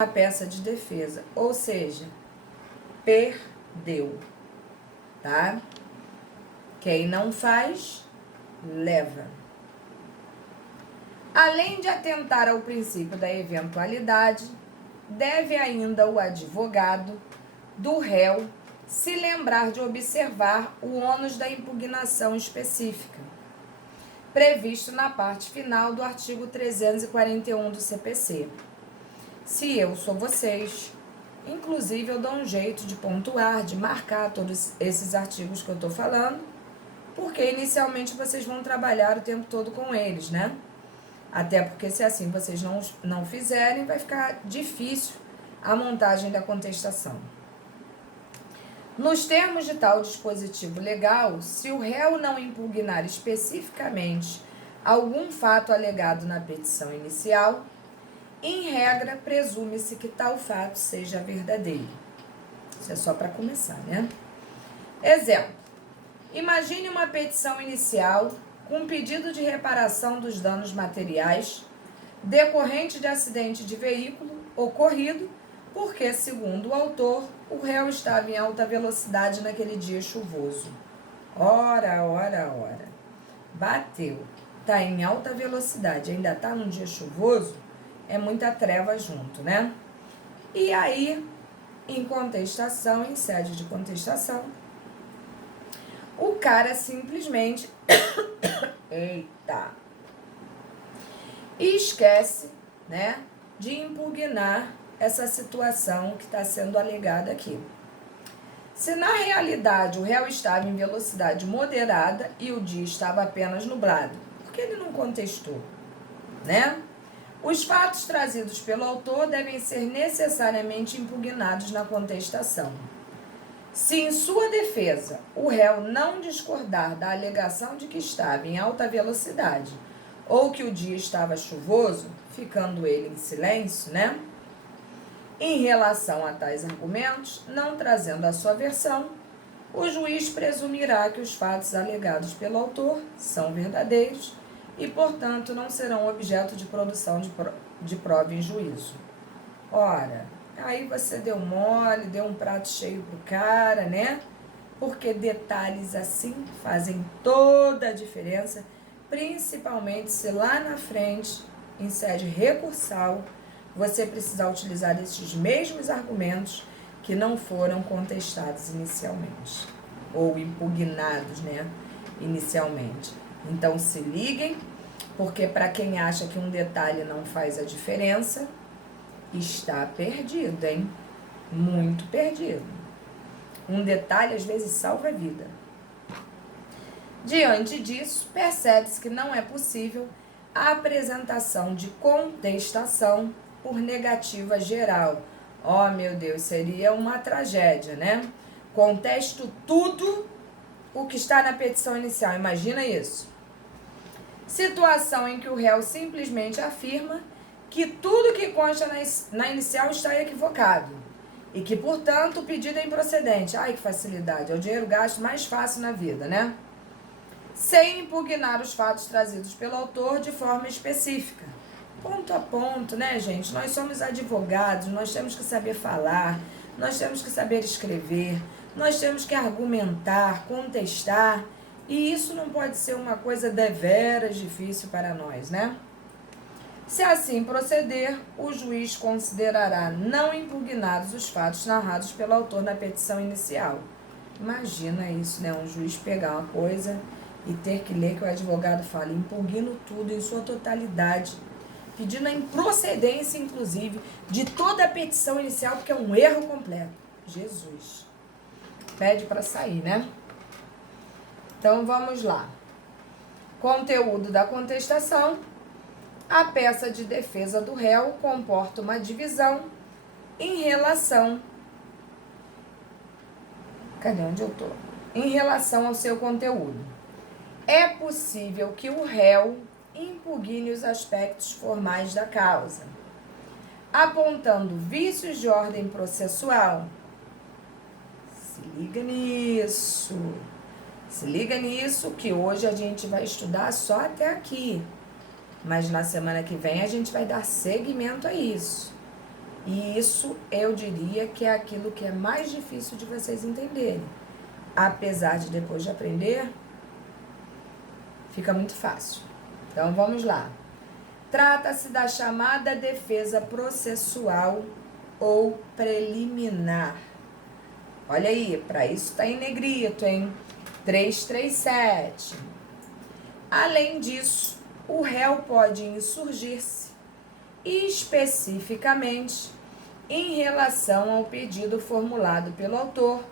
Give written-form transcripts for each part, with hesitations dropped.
a peça de defesa, ou seja, perdeu, tá? Quem não faz, leva. Além de atentar ao princípio da eventualidade, deve ainda o advogado do réu se lembrar de observar o ônus da impugnação específica, previsto na parte final do artigo 341 do CPC. Se eu sou vocês, inclusive eu dou um jeito de pontuar, de marcar todos esses artigos que eu estou falando, porque inicialmente vocês vão trabalhar o tempo todo com eles, né? Até porque se assim vocês não fizerem, vai ficar difícil a montagem da contestação. Nos termos de tal dispositivo legal, se o réu não impugnar especificamente algum fato alegado na petição inicial, em regra, presume-se que tal fato seja verdadeiro. Isso é só para começar, né? Exemplo. Imagine uma petição inicial com pedido de reparação dos danos materiais decorrente de acidente de veículo ocorrido porque, segundo o autor, o réu estava em alta velocidade naquele dia chuvoso. Ora. Bateu. Está em alta velocidade, ainda está num dia chuvoso, é muita treva junto, né? E aí, em contestação, em sede de contestação, o cara simplesmente esquece, né, de impugnar essa situação que está sendo alegada aqui. Se na realidade o réu estava em velocidade moderada e o dia estava apenas nublado, por que ele não contestou, né? Os fatos trazidos pelo autor devem ser necessariamente impugnados na contestação. Se em sua defesa o réu não discordar da alegação de que estava em alta velocidade ou que o dia estava chuvoso, ficando ele em silêncio, né? Em relação a tais argumentos, não trazendo a sua versão, o juiz presumirá que os fatos alegados pelo autor são verdadeiros e, portanto, não serão objeto de produção de prova em juízo. Ora, aí você deu mole, deu um prato cheio pro cara, né? Porque detalhes assim fazem toda a diferença, principalmente se lá na frente, em sede recursal, você precisar utilizar esses mesmos argumentos que não foram contestados inicialmente, ou impugnados, né, inicialmente. Então se liguem, porque para quem acha que um detalhe não faz a diferença, está perdido, hein? Muito perdido. Um detalhe às vezes salva a vida. Diante disso, percebe-se que não é possível a apresentação de contestação por negativa geral. Oh, meu Deus, seria uma tragédia, né? Contesto tudo o que está na petição inicial. Imagina isso. Situação em que o réu simplesmente afirma que tudo que consta na inicial está equivocado e que, portanto, o pedido é improcedente. Ai, que facilidade. É o dinheiro gasto mais fácil na vida, né? Sem impugnar os fatos trazidos pelo autor de forma específica. Ponto a ponto, né, gente? Nós somos advogados, nós temos que saber falar, nós temos que saber escrever, nós temos que argumentar, contestar, e isso não pode ser uma coisa deveras difícil para nós, né? Se assim proceder, o juiz considerará não impugnados os fatos narrados pelo autor na petição inicial. Imagina isso, né? Um juiz pegar uma coisa e ter que ler que o advogado fala, impugno tudo em sua totalidade, pedindo a improcedência, inclusive, de toda a petição inicial, porque é um erro completo. Jesus. Pede para sair, né? Então, vamos lá. Conteúdo da contestação. A peça de defesa do réu comporta uma divisão em relação... Cadê onde eu tô? Em relação ao seu conteúdo. É possível que o réu impugne os aspectos formais da causa, apontando vícios de ordem processual. Se liga nisso. Se liga nisso, que hoje a gente vai estudar só até aqui. Mas na semana que vem a gente vai dar seguimento a isso. E isso eu diria que é aquilo que é mais difícil de vocês entenderem. Apesar de depois de aprender, fica muito fácil. Então vamos lá. Trata-se da chamada defesa processual ou preliminar. Olha aí, para isso está em negrito, hein? 337. Além disso, o réu pode insurgir-se especificamente em relação ao pedido formulado pelo autor,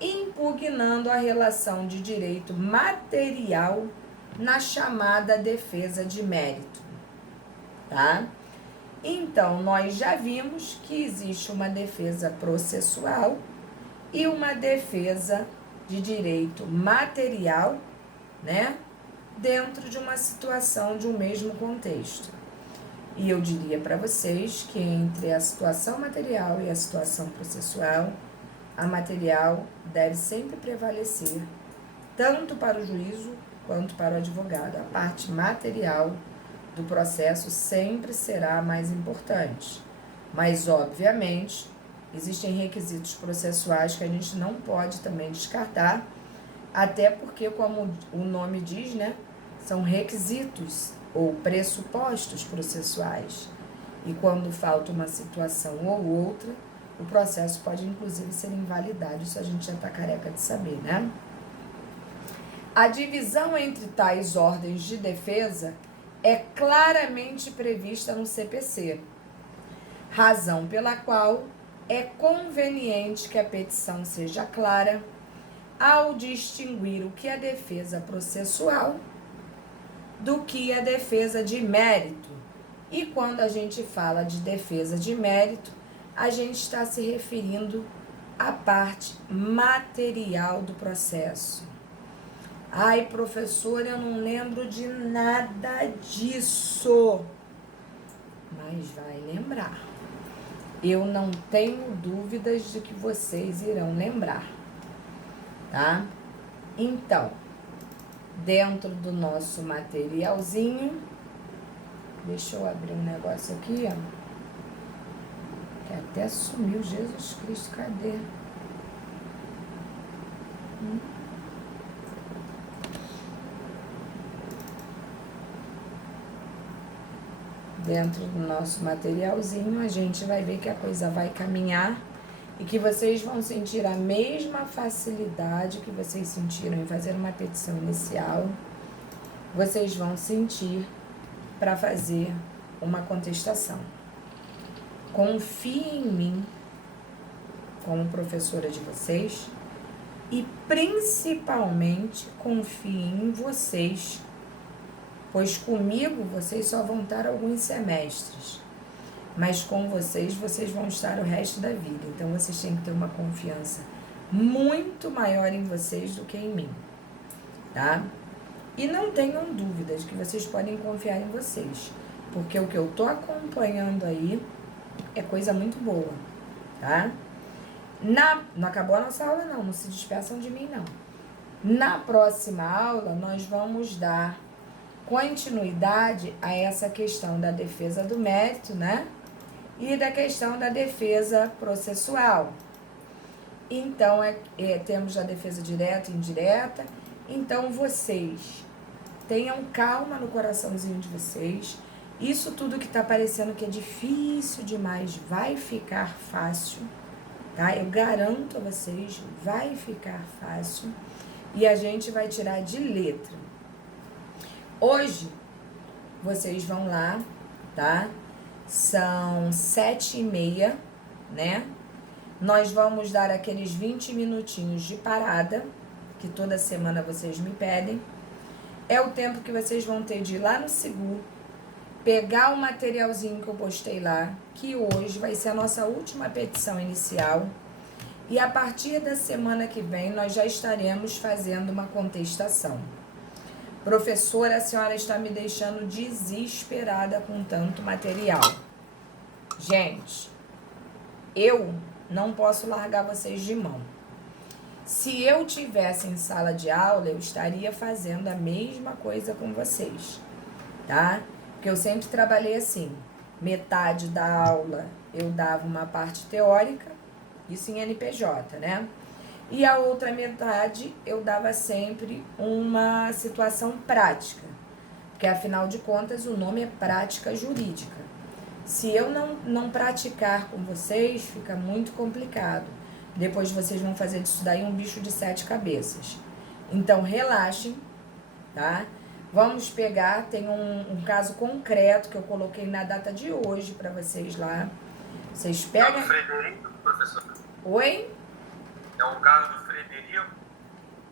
impugnando a relação de direito material na chamada defesa de mérito, tá? Então, nós já vimos que existe uma defesa processual e uma defesa de direito material, né? Dentro de uma situação de um mesmo contexto. E eu diria para vocês que entre a situação material e a situação processual, a material deve sempre prevalecer, tanto para o juízo quanto para o advogado. A parte material do processo sempre será a mais importante. Mas, obviamente, existem requisitos processuais que a gente não pode também descartar, até porque, como o nome diz, né, são requisitos ou pressupostos processuais. E quando falta uma situação ou outra, o processo pode, inclusive, ser invalidado. Isso a gente já está careca de saber, né? A divisão entre tais ordens de defesa é claramente prevista no CPC, razão pela qual é conveniente que a petição seja clara ao distinguir o que é defesa processual do que é defesa de mérito. E quando a gente fala de defesa de mérito, a gente está se referindo à parte material do processo. Ai, professora, eu não lembro de nada disso. Mas vai lembrar. Eu não tenho dúvidas de que vocês irão lembrar, tá? Então, dentro do nosso materialzinho, deixa eu abrir um negócio aqui, ó. Que até sumiu, Jesus Cristo, cadê? Dentro do nosso materialzinho, a gente vai ver que a coisa vai caminhar e que vocês vão sentir a mesma facilidade que vocês sentiram em fazer uma petição inicial, vocês vão sentir para fazer uma contestação. Confie em mim como professora de vocês e principalmente confie em vocês, pois comigo vocês só vão estar alguns semestres, mas com vocês vão estar o resto da vida. Então vocês têm que ter uma confiança muito maior em vocês do que em mim, tá? E não tenham dúvidas que vocês podem confiar em vocês, porque o que eu tô acompanhando aí é coisa muito boa, tá? Não acabou a nossa aula não se despeçam de mim não. Na próxima aula nós vamos dar continuidade a essa questão da defesa do mérito, né? E da questão da defesa processual. Então, temos a defesa direta e indireta. Então, vocês tenham calma no coraçãozinho de vocês. Isso tudo que tá parecendo que é difícil demais vai ficar fácil, tá? Eu garanto a vocês, vai ficar fácil. E a gente vai tirar de letra. Hoje, vocês vão lá, tá? São 7h30, né? Nós vamos dar aqueles 20 minutinhos de parada, que toda semana vocês me pedem. É o tempo que vocês vão ter de ir lá no Sigur, pegar o materialzinho que eu postei lá, que hoje vai ser a nossa última petição inicial. E a partir da semana que vem, nós já estaremos fazendo uma contestação. Professora, a senhora está me deixando desesperada com tanto material. Gente, eu não posso largar vocês de mão. Se eu tivesse em sala de aula, eu estaria fazendo a mesma coisa com vocês, tá? Porque eu sempre trabalhei assim. metade da aula eu dava uma parte teórica, isso em NPJ, né? E a outra metade eu dava sempre uma situação prática, porque afinal de contas o nome é prática jurídica. Se eu não praticar com vocês, fica muito complicado. Depois vocês vão fazer disso daí um bicho de 7 cabeças. Então relaxem, tá? Vamos pegar, tem um caso concreto que eu coloquei na data de hoje para vocês lá. Vocês pegam... É o Frederico, professor? Oi? É o caso do Frederico?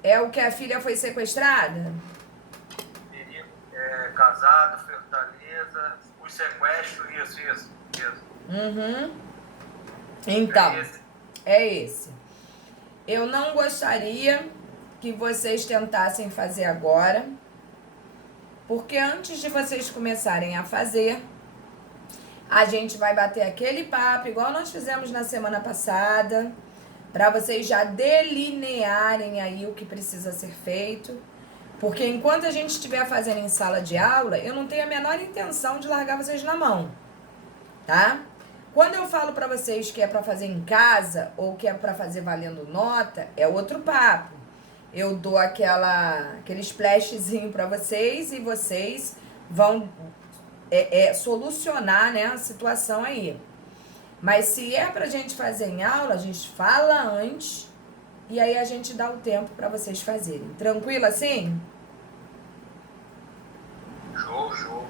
É o que a filha foi sequestrada? Frederico, casado, Fortaleza, os sequestros, isso. Uhum. Então, é esse. Eu não gostaria que vocês tentassem fazer agora, porque antes de vocês começarem a fazer, a gente vai bater aquele papo, igual nós fizemos na semana passada, para vocês já delinearem aí o que precisa ser feito. Porque enquanto a gente estiver fazendo em sala de aula, eu não tenho a menor intenção de largar vocês na mão, tá? Quando eu falo pra vocês que é pra fazer em casa ou que é pra fazer valendo nota, é outro papo. Eu dou aquele splashzinho pra vocês e vocês vão solucionar, né, a situação aí. Mas se é pra gente fazer em aula, a gente fala antes e aí a gente dá o tempo pra vocês fazerem. Tranquilo assim? Show.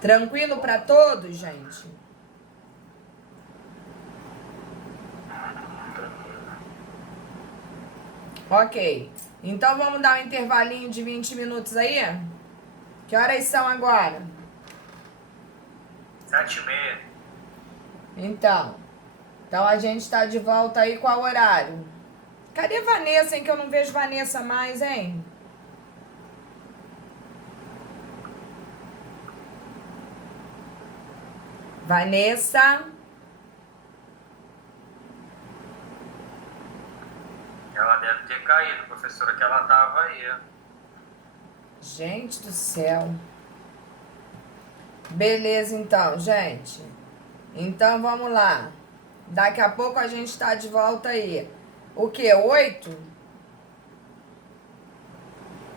Tranquilo pra todos, gente? Ok. Então vamos dar um intervalinho de 20 minutos aí? Que horas são agora? 7h30. Então a gente tá de volta aí, qual horário? Cadê Vanessa, hein? Que eu não vejo Vanessa mais, hein? Vanessa? Ela deve ter caído, professora, que ela tava aí. Gente do céu. Beleza, então, gente. Então, vamos lá. Daqui a pouco a gente tá de volta aí. O quê? 8?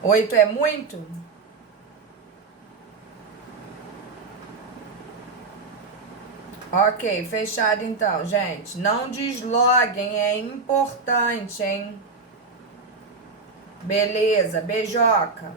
8 é muito? Ok, fechado então, gente. Não desloguem, é importante, hein? Beleza, beijoca.